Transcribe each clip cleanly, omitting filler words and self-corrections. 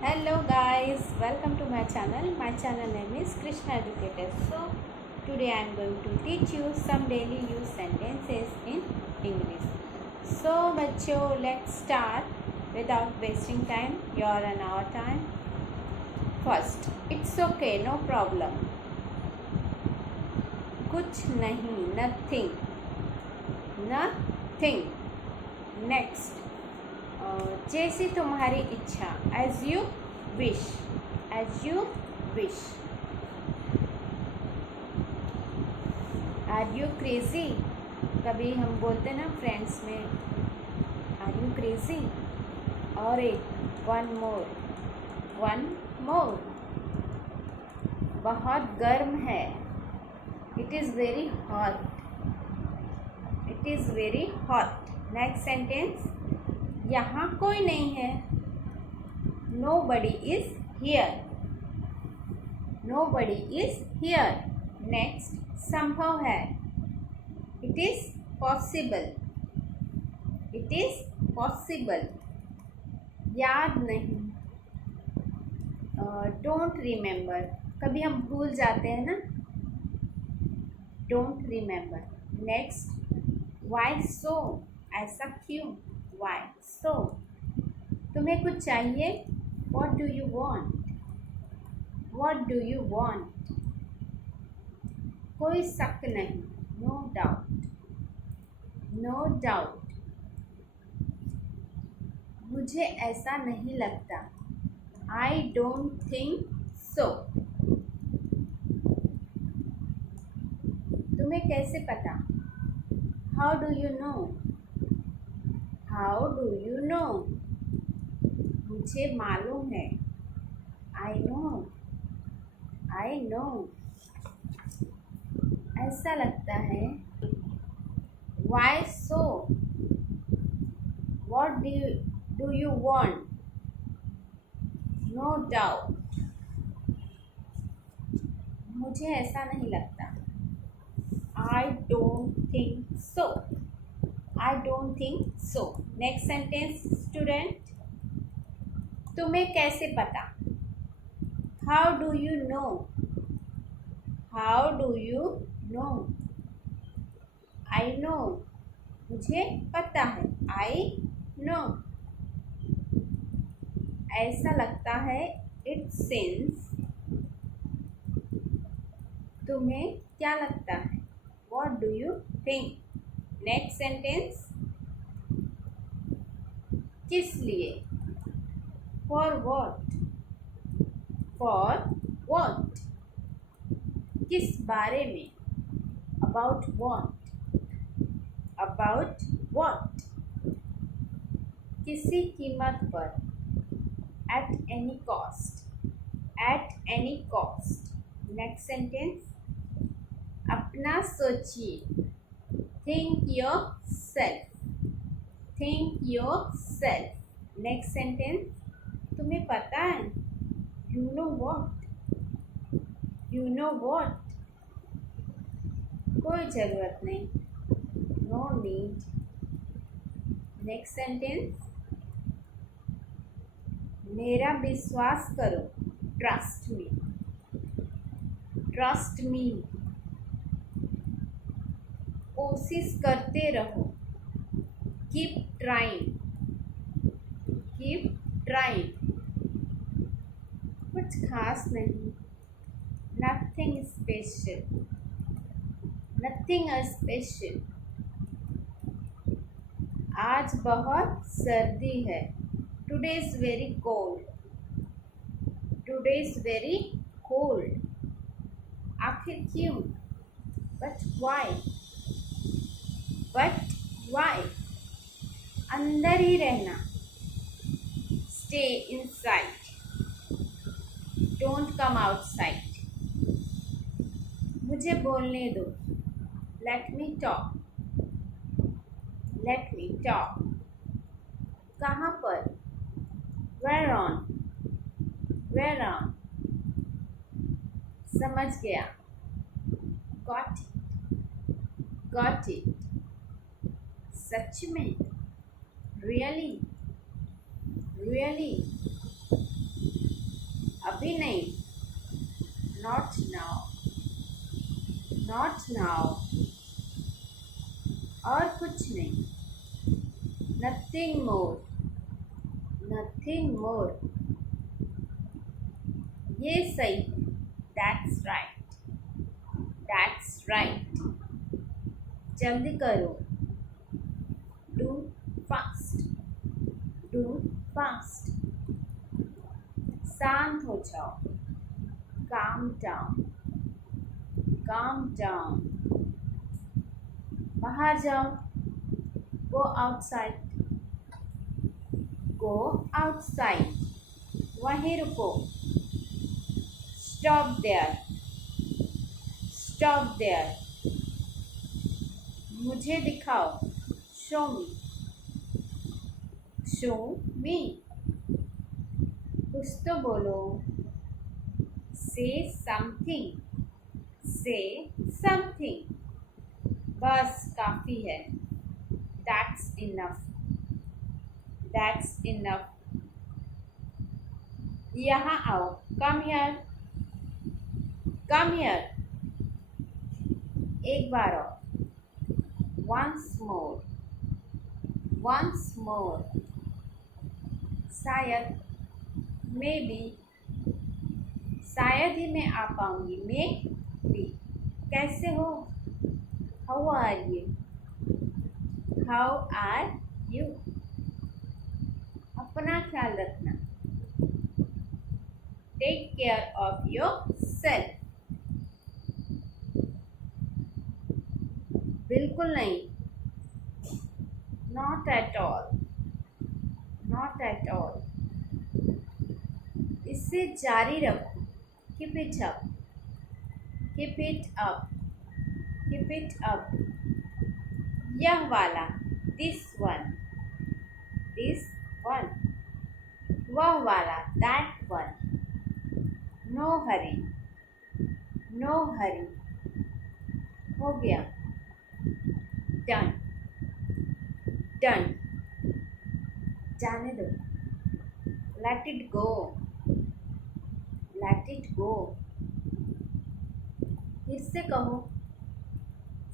Hello guys, welcome to my channel. My channel name is Krishna Educator. So today I am going to teach you some daily use sentences in English. So बच्चों, let's start without wasting time, your and our time. First, it's okay, no problem. कुछ नहीं, nothing, nothing. Next, जैसी तुम्हारी इच्छा, as you wish, as you wish. Are you crazy, कभी हम बोलते ना फ्रेंड्स में, आर यू क्रेजी. और एक वन मोर, बहुत गर्म है, it is very hot, it is very hot. Next sentence, यहाँ कोई नहीं है, nobody is here, nobody is here. Next, संभव है, it is possible, it is possible. याद नहीं, डोंट रिमेंबर, कभी हम भूल जाते हैं ना, डोंट रिमेंबर. नेक्स्ट, वाई सो, ऐसा क्यों, वाई सो. तुम्हें कुछ चाहिए, what do you want, what do you want. कोई शक नहीं, नो डाउट, नो डाउट. मुझे ऐसा नहीं लगता, आई डोंट थिंक सो. तुम्हें कैसे पता, how do you know, how do you no. मुझे मालूम है, आई नो, आई नो. ऐसा लगता है, why so, what do you want, no doubt. मुझे ऐसा नहीं लगता, I don't think so, I don't think so. Next sentence student, तुम्हें कैसे पता, how do you know, how do you know. I know, मुझे पता है, आई नो. ऐसा लगता है, इट सीन्स, तुम्हें क्या लगता है, what do you think. Next sentence, किस लिए, फॉर व्हाट, फॉर व्हाट. किस बारे में, अबाउट व्हाट, अबाउट व्हाट. किसी कीमत पर, at any cost, at any cost. Next sentence, अपना सोचिए, think your self, think your self. Next sentence, तुम्हें पता है, you know what, you know what. कोई ज़रूरत नहीं, नो नीड. नेक्स्ट सेंटेंस, मेरा विश्वास करो, ट्रस्ट मी, ट्रस्ट मी. कोशिश करते रहो, कीप ट्राइंग, कीप ट्राइंग. कुछ खास नहीं, नथिंग स्पेशल, नथिंग स्पेशल. आज बहुत सर्दी है, today is very cold, today is very cold. आखिर क्यों, बट वाई, बट वाई. अंदर ही रहना, stay inside, don't come outside. मुझे बोलने दो, let me talk, let me talk. कहाँ पर, वेयर ऑन, वेयर ऑन. समझ गया, गॉट इट, गॉट इट. सच में, really, really. not now, not now, और कुछ नहीं, nothing more, nothing more, ये सही है, that's right, that's right, जल्दी करो, do fast, do fast, शांत हो जाओ, calm down, calm down, बाहर जाओ, go outside, go outside, वहीं रुको, stop there, stop there, मुझे दिखाओ, show me, show me, कुछ तो बोलो, say something, say something, बस काफ़ी है, that's enough, that's enough, यहाँ आओ, come here, come here, एक बार और, once more, once more, शायद, maybe, शायद ही मैं आ पाऊंगी, maybe, कैसे हो, how are you, how are you, अपना ख्याल रखना, take care of yourself, बिल्कुल नहीं, not at all, not at all, इससे जारी रखो, keep it up, keep it up, keep it up, यह वाला, this one, this one, वह वाला, that one, no hurry, no hurry, हो गया, done, done, जाने दो, let it go, let it go, फिर से कहो,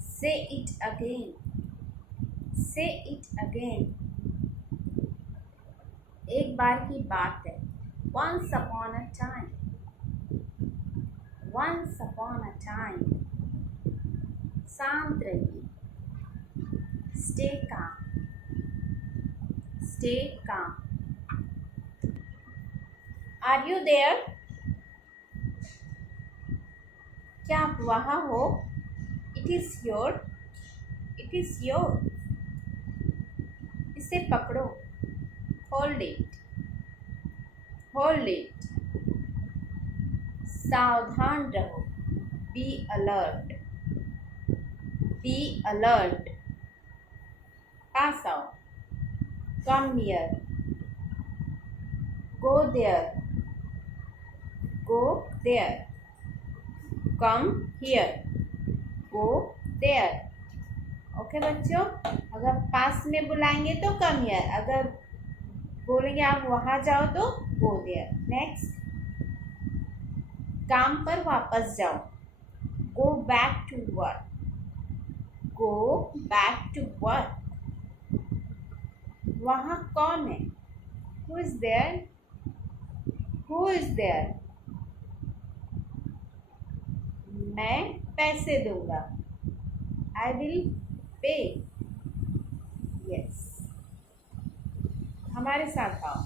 say it again, say it again, एक बार की बात है, once upon a time, once upon a time, शांत रहिए, stay calm, stay calm, are you there, क्या आप वहाँ हो, it is your, it is your, इसे पकड़ो, hold it, hold it, सावधान रहो, be alert, be alert, पास आओ, come here, go there, go there, come here, go there, okay बच्चों, अगर पास में बुलाएंगे तो कम हियर, अगर बोलेंगे आप वहाँ जाओ तो गो देयर, नेक्स्ट, काम पर वापस जाओ, go back to work, go back to work, वहाँ कौन है, who is there, who is there, मैं पैसे दूंगा, आई विल पे, यस, हमारे साथ आओ,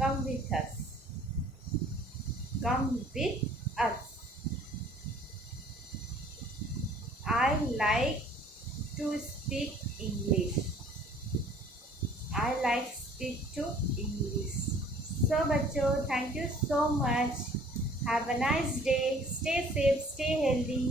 come with us, come with us, I like to speak English, I like speak to English, so बच्चों, thank you so much, have a nice day, stay safe, stay healthy.